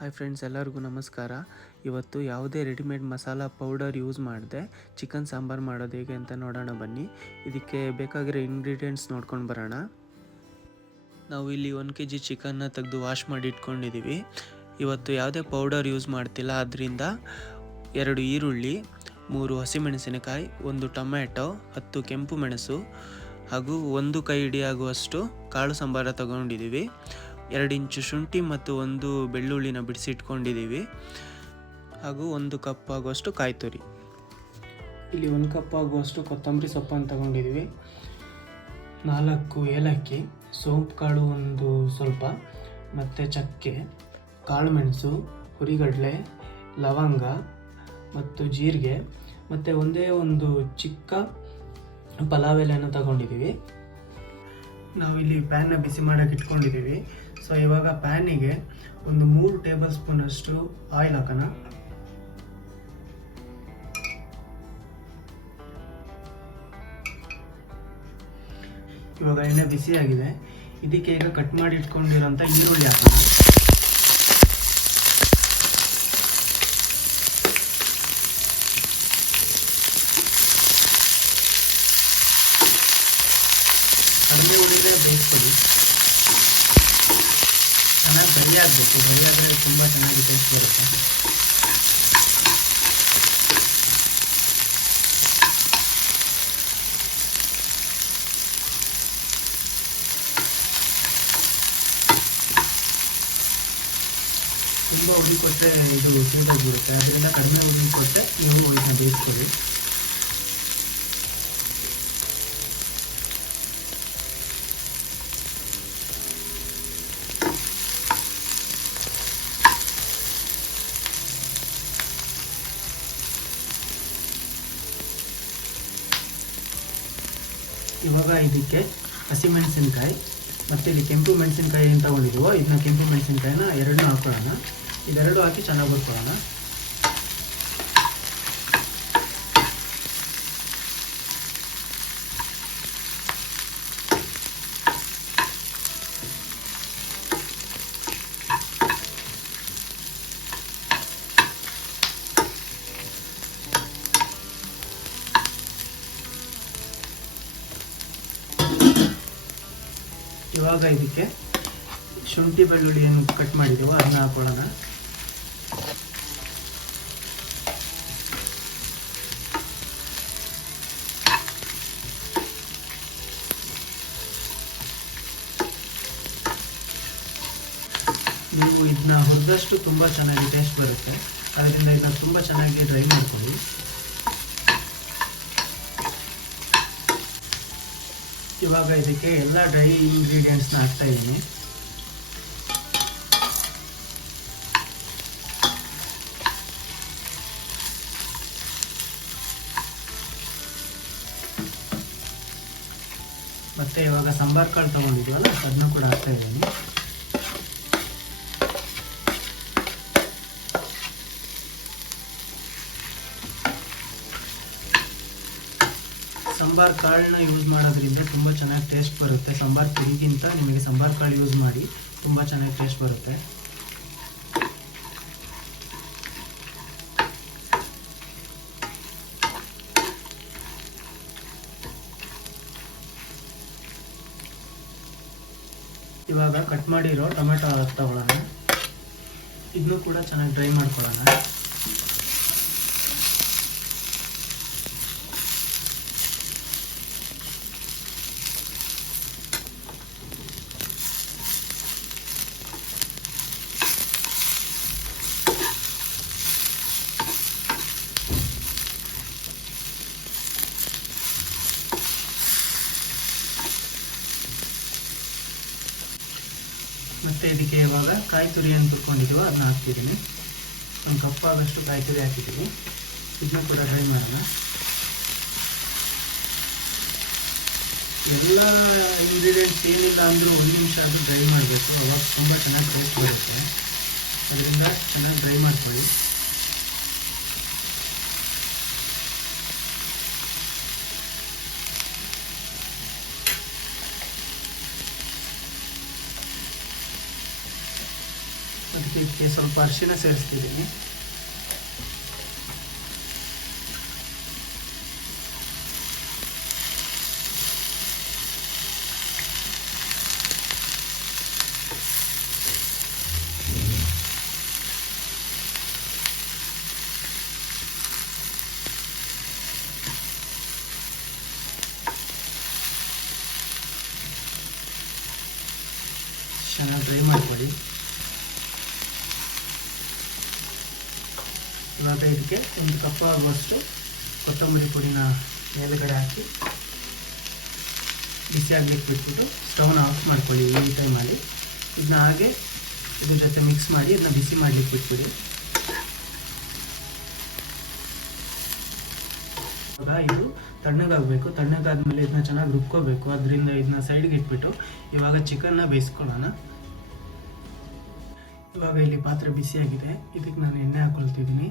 Hi friends, ಎಲ್ಲರಿಗೂ ನಮಸ್ಕಾರ. ಇವತ್ತು ಯಾವುದೇ ರೆಡಿಮೇಡ್ ಮಸಾಲ ಪೌಡರ್ ಯೂಸ್ ಮಾಡದೆ ಚಿಕನ್ ಸಾಂಬಾರು ಮಾಡೋದು ಹೇಗೆ ಅಂತ ನೋಡೋಣ ಬನ್ನಿ. ಇದಕ್ಕೆ ಬೇಕಾಗಿರೋ ಇಂಗ್ರೀಡಿಯೆಂಟ್ಸ್ ನೋಡ್ಕೊಂಡು ಬರೋಣ. ನಾವು ಇಲ್ಲಿ 1 kg ಚಿಕನ್ನ ತೆಗೆದು ವಾಶ್ ಮಾಡಿ ಇಟ್ಕೊಂಡಿದ್ದೀವಿ. ಇವತ್ತು ಯಾವುದೇ ಪೌಡರ್ ಯೂಸ್ ಮಾಡ್ತಿಲ್ಲ, ಆದ್ದರಿಂದ 2 ಈರುಳ್ಳಿ, 3 ಹಸಿಮೆಣಸಿನಕಾಯಿ, 1 ಟೊಮ್ಯಾಟೊ, 10 ಕೆಂಪು ಮೆಣಸು ಹಾಗೂ 1 ಕೈ ಹಿಡಿಯಾಗುವಷ್ಟು ಕಾಳು ಸಾಂಬಾರ ತಗೊಂಡಿದ್ದೀವಿ. 2 ಇಂಚು ಶುಂಠಿ ಮತ್ತು 1 ಬೆಳ್ಳುಳ್ಳಿನ ಬಿಡಿಸಿ ಇಟ್ಕೊಂಡಿದ್ದೀವಿ ಹಾಗೂ 1 ಕಪ್ ಆಗುವಷ್ಟು ಕಾಯಿ ತುರಿ. ಇಲ್ಲಿ 1 ಕಪ್ ಆಗುವಷ್ಟು ಕೊತ್ತಂಬರಿ ಸೊಪ್ಪನ್ನು ತಗೊಂಡಿದ್ದೀವಿ, 4 ಏಲಕ್ಕಿ, ಸೋಂಪು ಕಾಳು ಒಂದು ಸ್ವಲ್ಪ, ಮತ್ತು ಚಕ್ಕೆ, ಕಾಳು ಮೆಣಸು, ಹುರಿಗಡಲೆ, ಲವಂಗ ಮತ್ತು ಜೀರಿಗೆ, ಮತ್ತು ಒಂದೇ ಒಂದು ಚಿಕ್ಕ ಪಲಾವ್ ಎಲೆಯನ್ನು ತಗೊಂಡಿದ್ದೀವಿ. ನಾವಿಲ್ಲಿ ಪ್ಯಾನ್ನ ಬಿಸಿ ಮಾಡೋಕೆ ಇಟ್ಕೊಂಡಿದ್ದೀವಿ. ಸೊ ಇವಾಗ ಪ್ಯಾನಿಗೆ ಒಂದು 3 ಟೇಬಲ್ ಸ್ಪೂನ್ ಅಷ್ಟು ಆಯಿಲ್ ಹಾಕೋಣ. ಇವಾಗ ಎಣ್ಣೆ ಬಿಸಿಯಾಗಿದೆ. ಇದಕ್ಕೆ ಈಗ ಕಟ್ ಮಾಡಿ ಇಟ್ಕೊಂಡಿರೋಂಥ ಈರುಳ್ಳಿ ಹಾಕೋಣ. ಕಡಿಮೆ ಉಳಿದ್ರೆ ಬೇಯಿಸ್ಕೊಳ್ಳಿ, ಚೆನ್ನಾಗಿ ಬರಿ ಆಗಬೇಕು. ಬರಿ ಆದರೆ ತುಂಬ ಚೆನ್ನಾಗಿ ಟೇಸ್ಟ್ ಬರುತ್ತೆ. ತುಂಬ ಉರಿ ಕೊಟ್ಟರೆ ಇದು ಸೀದಾಗಿರುತ್ತೆ, ಅದರಿಂದ ಕಡಿಮೆ ಉರಿ ಕೊಟ್ಟರೆ ನೀವು ಇದನ್ನ ಬೇಯಿಸ್ಕೊಳ್ಳಿ. ಇವಾಗ ಇದಕ್ಕೆ ಹಸಿಮೆಣಸಿನ್ಕಾಯಿ ಮತ್ತು ಇಲ್ಲಿ ಕೆಂಪು ಮೆಣಸಿನ್ಕಾಯಿ ಏನು ತೊಗೊಂಡಿದ್ದೀವೋ ಇದನ್ನ ಕೆಂಪು ಮೆಣಸಿನ್ಕಾಯಿನ 2 ಹಾಕೊಳ್ಳೋಣ. ಇದೆರಡು ಹಾಕಿ ಚೆನ್ನಾಗಿ ಹುರ್ಕೊಳ್ಳೋಣ. ಇವಾಗ ಇದಕ್ಕೆ ಶುಂಠಿ ಬೆಳ್ಳುಳ್ಳಿ ಏನು ಕಟ್ ಮಾಡಿದ್ದೀವೋ ಅದನ್ನ ಹಾಕೊಳ್ಳೋಣ. ನೀವು ಇದನ್ನ ಹುರಿದಷ್ಟು ತುಂಬ ಚೆನ್ನಾಗಿ ಟೇಸ್ಟ್ ಬರುತ್ತೆ, ಅದರಿಂದ ಇದನ್ನ ತುಂಬ ಚೆನ್ನಾಗಿ ಡ್ರೈ ಮಾಡ್ಕೊಳ್ಳಿ. ಇವಾಗ ಇದಕ್ಕೆ ಎಲ್ಲ ಡ್ರೈ ಇಂಗ್ರೀಡಿಯೆಂಟ್ಸ್ನ ಹಾಕ್ತಾ ಇದ್ದೀನಿ. ಮತ್ತೆ ಇವಾಗ ಸಾಂಬಾರು ಕಾಳು ತೊಗೊಂಡಿದ್ದೀವಲ್ಲ ಅದನ್ನು ಕೂಡ ಹಾಕ್ತಾ ಇದ್ದೀನಿ. ಸಾಂಬಾರು ಕಾಳನ್ನ ಯೂಸ್ ಮಾಡೋದ್ರಿಂದ ತುಂಬ ಚೆನ್ನಾಗಿ ಟೇಸ್ಟ್ ಬರುತ್ತೆ. ಸಾಂಬಾರು ಪುಡಿಗಿಂತ ನಿಮಗೆ ಸಾಂಬಾರು ಕಾಳು ಯೂಸ್ ಮಾಡಿ ತುಂಬ ಚೆನ್ನಾಗಿ ಟೇಸ್ಟ್ ಬರುತ್ತೆ. ಇವಾಗ ಕಟ್ ಮಾಡಿರೋ ಟೊಮೆಟೊ ತಗೊಳ್ಳೋಣ. ಇದನ್ನು ಕೂಡ ಚೆನ್ನಾಗಿ ಡ್ರೈ ಮಾಡ್ಕೊಳ್ಳೋಣ. ಮತ್ತು ಇದಕ್ಕೆ ಇವಾಗ ಕಾಯಿ ತುರಿಯನ್ನು ತುರ್ಕೊಂಡಿದ್ದೀವೋ ಅದನ್ನ ಹಾಕ್ತಿದ್ದೀನಿ. ಒಂದು ಕಪ್ಪಾಗಷ್ಟು ಕಾಯಿ ತುರಿ ಹಾಕಿದ್ದೀವಿ. ಇದನ್ನ ಕೂಡ ಡ್ರೈ ಮಾಡೋಣ. ಎಲ್ಲ ಇಂಗ್ರೀಡಿಯೆಂಟ್ಸ್ ಏನಿಲ್ಲ ಅಂದರೂ 1 ನಿಮಿಷ ಆದರೂ ಡ್ರೈ ಮಾಡಬೇಕು, ಅವಾಗ ತುಂಬ ಚೆನ್ನಾಗಿ ಟೇಸ್ಟ್ ಬರುತ್ತೆ. ಅದರಿಂದ ಚೆನ್ನಾಗಿ ಡ್ರೈ ಮಾಡ್ಕೊಳ್ಳಿ. ಅದಕ್ಕೆ ಇದಕ್ಕೆ ಸ್ವಲ್ಪ ಅರಿಶಿನ ಸೇರಿಸ್ತಿದ್ದೀನಿ. ಚೆನ್ನಾಗಿ ಫ್ರೈ ಮಾಡ್ಕೊಳ್ಳಿ. ಇವಾಗ ಇದಕ್ಕೆ 1 ಕಪ್ ಆಗುವಷ್ಟು ಕೊತ್ತಂಬರಿ ಪುಡಿನ ಮೇಲುಗಡೆ ಹಾಕಿ ಬಿಸಿ ಆಗಲಿಕ್ಕೆ ಬಿಟ್ಬಿಟ್ಟು ಸ್ಟವ್ನ ಆಫ್ ಮಾಡ್ಕೊಳ್ಳಿ. ಈ ಟೈಮಲ್ಲಿ ಇದನ್ನ ಹಾಗೆ ಇದ್ರ ಜೊತೆ ಮಿಕ್ಸ್ ಮಾಡಿ ಇದನ್ನ ಬಿಸಿ ಮಾಡಲಿಕ್ಕೆ ಬಿಟ್ಬಿಡಿ. ಇವಾಗ ಇದು ತಣ್ಣಗಾಗಬೇಕು. ತಣ್ಣಗಾದ್ಮೇಲೆ ಇದನ್ನ ಚೆನ್ನಾಗಿ ರುಬ್ಕೋಬೇಕು. ಅದರಿಂದ ಇದನ್ನ ಸೈಡ್ಗೆ ಇಟ್ಬಿಟ್ಟು ಇವಾಗ ಚಿಕನ್ನ ಬೇಯಿಸ್ಕೊಳ್ಳೋಣ. ಇವಾಗ ಇಲ್ಲಿ ಪಾತ್ರೆ ಬಿಸಿಯಾಗಿದೆ. ಇದಕ್ಕೆ ನಾನು ಎಣ್ಣೆ ಹಾಕೊಳ್ತಿದ್ದೀನಿ.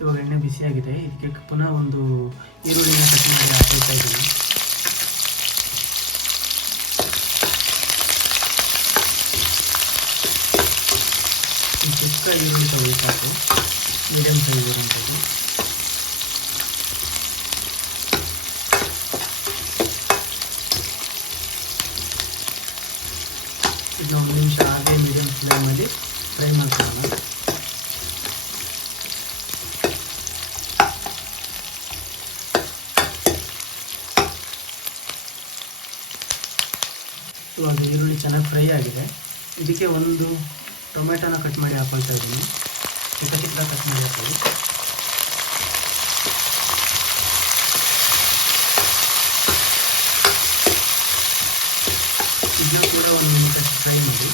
ಇವಾಗ ಎಣ್ಣೆ ಬಿಸಿಯಾಗಿದೆ. ಇದಕ್ಕೆ ಪುನಃ ಒಂದು ಈರುಳ್ಳಿನ ಕಟ್ ಮಾಡಿ ಹಾಕ್ತಾ ಇದ್ದೀನಿ. ಚಿಕ್ಕ ಈರುಳ್ಳಿ ತಗೊಳ್ಳಿ ಸಾಕು, ಮೀಡಿಯಮ್ ಸೈಜ್ ಇರುವಂಥದ್ದು. ಇದನ್ನ 1 ನಿಮಿಷ ಹಾಗೆ ಮೀಡಿಯಮ್ ಫ್ಲೇಮಲ್ಲಿ ಫ್ರೈ ಮಾಡ್ಕೊಳ್ಳೋಣ. ಇವಾಗ ಈರುಳ್ಳಿ ಚೆನ್ನಾಗಿ ಫ್ರೈ ಆಗಿದೆ. ಇದಕ್ಕೆ 1 ಟೊಮೆಟೊನ ಕಟ್ ಮಾಡಿ ಹಾಕೊಳ್ತಾ ಇದ್ದೀನಿ. ಚಿಕ್ಕ ಕಟ್ ಮಾಡಿ ಹಾಕೊಳ್ಳಿ. ಇದು ಕೂಡ 1 ನಿಮಿಷ ಫ್ರೈ ಮಾಡಿ.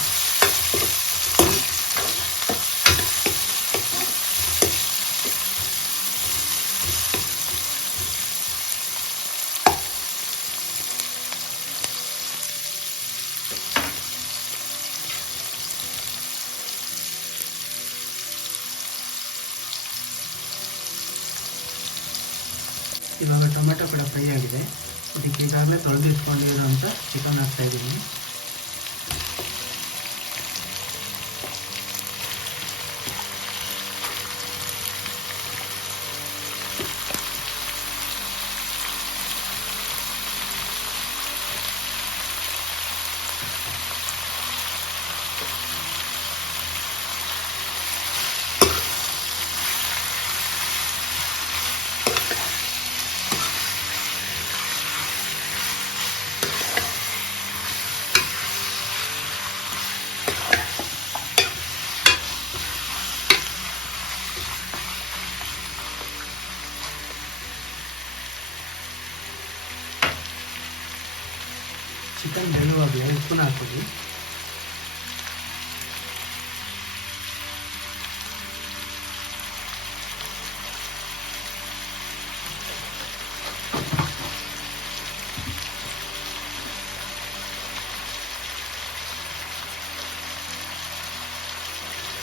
ಇವಾಗ ಟೊಮೆಟೊ ಕೂಡ ಫ್ರೈ ಆಗಿದೆ. ಇದಕ್ಕೆ ಈಗಾಗಲೇ ತೊಳೆದಿಟ್ಕೊಂಡಿರೋಂಥ ಚಿಕನ್ ಹಾಕ್ತಾ ಇದ್ದೀನಿ. ಚಿಕನ್ ಬೇಯುವಾಗಲೇ ಉಪ್ಪನ್ನ ಹಾಕೊಳ್ಳಿ.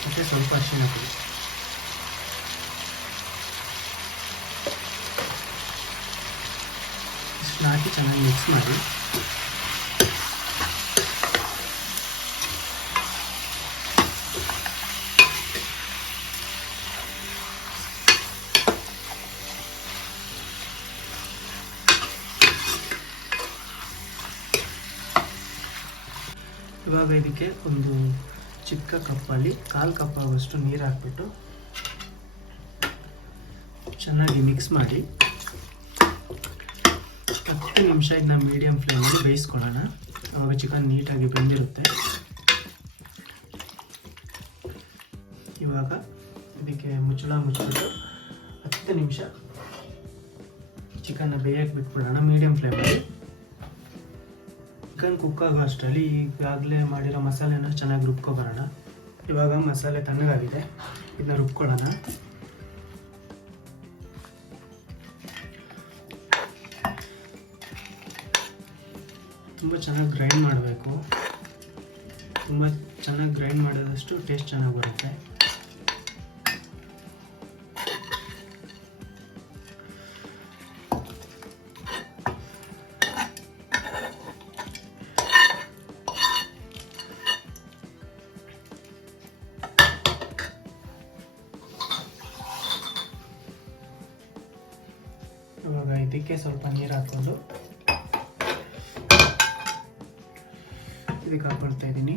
ಮತ್ತು ಸ್ವಲ್ಪ ಅರಿಶಿನ ಹಾಕೊಳ್ಳಿ. ಇಷ್ಟನ್ನ ಹಾಕಿ ಚೆನ್ನಾಗಿ ಮಿಕ್ಸ್ ಮಾಡಿ. ಇವಾಗ ಇದಕ್ಕೆ ಒಂದು ಚಿಕ್ಕ ಕಪ್ಪಲ್ಲಿ 1/4 ಕಪ್ ಆಗುವಷ್ಟು ನೀರು ಹಾಕ್ಬಿಟ್ಟು ಚೆನ್ನಾಗಿ ಮಿಕ್ಸ್ ಮಾಡಿ 10 ನಿಮಿಷ ಇದನ್ನ ಮೀಡಿಯಂ ಫ್ಲೇಮಲ್ಲಿ ಬೇಯಿಸ್ಕೊಳ್ಳೋಣ. ಆವಾಗ ಚಿಕನ್ ನೀಟಾಗಿ ಬೆಂದಿರುತ್ತೆ. ಇವಾಗ ಇದಕ್ಕೆ ಮುಚ್ಚಿಬಿಟ್ಟು 10 ನಿಮಿಷ ಚಿಕನ್ನ ಬೇಯಕ್ಕೆ ಬಿಟ್ಬಿಡೋಣ ಮೀಡಿಯಂ ಫ್ಲೇಮಲ್ಲಿ. ಚಿಕನ್ ಕುಕ್ ಆಗೋ ಅಷ್ಟರಲ್ಲಿ ಈಗಾಗಲೇ ಮಾಡಿರೋ ಮಸಾಲೆನ ಚೆನ್ನಾಗಿ ರುಬ್ಕೊಬರೋಣ. ಇವಾಗ ಮಸಾಲೆ ತಣ್ಣಗಾಗಿದೆ, ಇದನ್ನ ರುಬ್ಕೊಳ್ಳೋಣ. ತುಂಬ ಚೆನ್ನಾಗಿ ಗ್ರೈಂಡ್ ಮಾಡಬೇಕು. ತುಂಬ ಚೆನ್ನಾಗಿ ಗ್ರೈಂಡ್ ಮಾಡಿದಷ್ಟು ಟೇಸ್ಟ್ ಚೆನ್ನಾಗಿ ಬರುತ್ತೆ. ಇವಾಗ ಇದಕ್ಕೆ ಸ್ವಲ್ಪ ನೀರು ಹಾಕ್ಕೊಂಡು ಇದಕ್ಕೆ ಹಾಕೊಳ್ತಾ ಇದ್ದೀನಿ.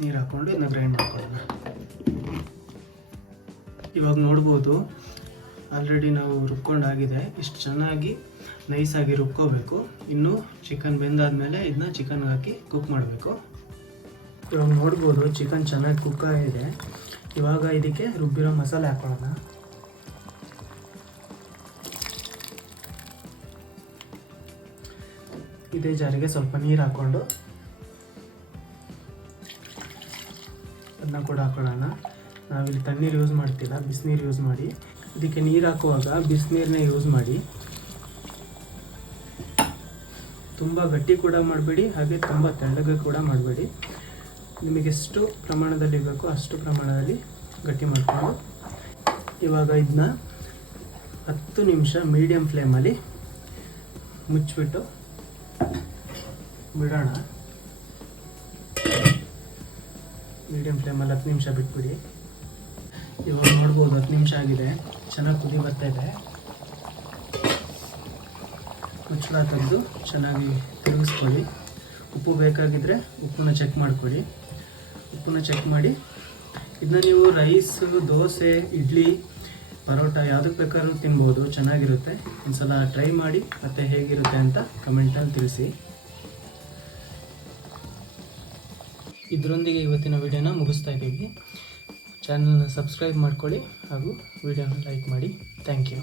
ನೀರು ಹಾಕ್ಕೊಂಡು ಇದನ್ನ ಗ್ರೈಂಡ್ ಮಾಡ್ಕೊಳ್ಳೋಣ. ಇವಾಗ ನೋಡ್ಬೋದು ಆಲ್ರೆಡಿ ನಾವು ರುಬ್ಕೊಂಡಾಗಿದೆ. ಇಷ್ಟು ಚೆನ್ನಾಗಿ ನೈಸಾಗಿ ರುಬ್ಕೋಬೇಕು. ಇನ್ನು ಚಿಕನ್ ಬೆಂದಾದ್ಮೇಲೆ ಇದನ್ನ ಚಿಕನ್ಗೆ ಹಾಕಿ ಕುಕ್ ಮಾಡಬೇಕು. ಇವಾಗ ನೋಡ್ಬೋದು ಚಿಕನ್ ಚೆನ್ನಾಗಿ ಕುಕ್ ಆಗಿದೆ. ಇವಾಗ ಇದಕ್ಕೆ ರುಬ್ಬಿರೋ ಮಸಾಲೆ ಹಾಕೊಳ್ಳೋಣ. ಇದೇ ಜಾರಿಗೆ ಸ್ವಲ್ಪ ನೀರು ಹಾಕ್ಕೊಂಡು ಅದನ್ನ ಕೂಡ ಹಾಕೊಳ್ಳೋಣ. ನಾವಿಲ್ಲಿ ತಣ್ಣೀರು ಯೂಸ್ ಮಾಡ್ತಿಲ್ಲ, ಬಿಸಿನೀರು ಯೂಸ್ ಮಾಡಿ. ಇದಕ್ಕೆ ನೀರು ಹಾಕುವಾಗ ಬಿಸಿನೀರನ್ನೇ ಯೂಸ್ ಮಾಡಿ. ತುಂಬ ಗಟ್ಟಿ ಕೂಡ ಮಾಡಬೇಡಿ, ಹಾಗೆ ತುಂಬ ತೆಳ್ಳಗೆ ಕೂಡ ಮಾಡಬೇಡಿ. ನಿಮಗೆ ಎಷ್ಟು ಪ್ರಮಾಣದಲ್ಲಿ ಬೇಕೋ ಅಷ್ಟು ಪ್ರಮಾಣದಲ್ಲಿ ಗಟ್ಟಿ ಮಾಡಿಕೊಂಡು ಇವಾಗ ಇದನ್ನ 10 ನಿಮಿಷ ಮೀಡಿಯಮ್ ಫ್ಲೇಮಲ್ಲಿ ಮುಚ್ಚಿಬಿಟ್ಟು ಬಿಡೋಣ. ಮೀಡಿಯಮ್ ಫ್ಲೇಮಲ್ಲಿ 10 ನಿಮಿಷ ಬಿಟ್ಬಿಡಿ. ಇವಾಗ ನೋಡ್ಬೋದು 10 ನಿಮಿಷ ಆಗಿದೆ, ಚೆನ್ನಾಗಿ ಕುದಿ ಬರ್ತಾ ಇದೆ. ಮುಚ್ಚಳ ತೆಗೆದು ಚೆನ್ನಾಗಿ ತಿರುಗಿಸ್ಕೊಳ್ಳಿ. ಉಪ್ಪು ಬೇಕಾಗಿದ್ದರೆ ಉಪ್ಪನ್ನ ಚೆಕ್ ಮಾಡ್ಕೊಳ್ಳಿ. ಉಪ್ಪನ್ನ ಚೆಕ್ ಮಾಡಿ ಇದನ್ನ ನೀವು ರೈಸ್, ದೋಸೆ, ಇಡ್ಲಿ, ಪರೋಟ ಯಾವುದಕ್ಕೆ ಬೇಕಾದ್ರೂ ತಿನ್ಬೋದು, ಚೆನ್ನಾಗಿರುತ್ತೆ. ಒಂದ್ಸಲ ಟ್ರೈ ಮಾಡಿ ಮತ್ತು ಹೇಗಿರುತ್ತೆ ಅಂತ ಕಮೆಂಟಲ್ಲಿ ತಿಳಿಸಿ. ಇದರೊಂದಿಗೆ ಇವತ್ತಿನ ವಿಡಿಯೋನ ಮುಗಿಸ್ತಾ ಇದ್ದೀವಿ. ಚಾನಲ್ನ ಸಬ್ಸ್ಕ್ರೈಬ್ ಮಾಡ್ಕೊಳ್ಳಿ ಹಾಗೂ ವಿಡಿಯೋನ ಲೈಕ್ ಮಾಡಿ. Thank you.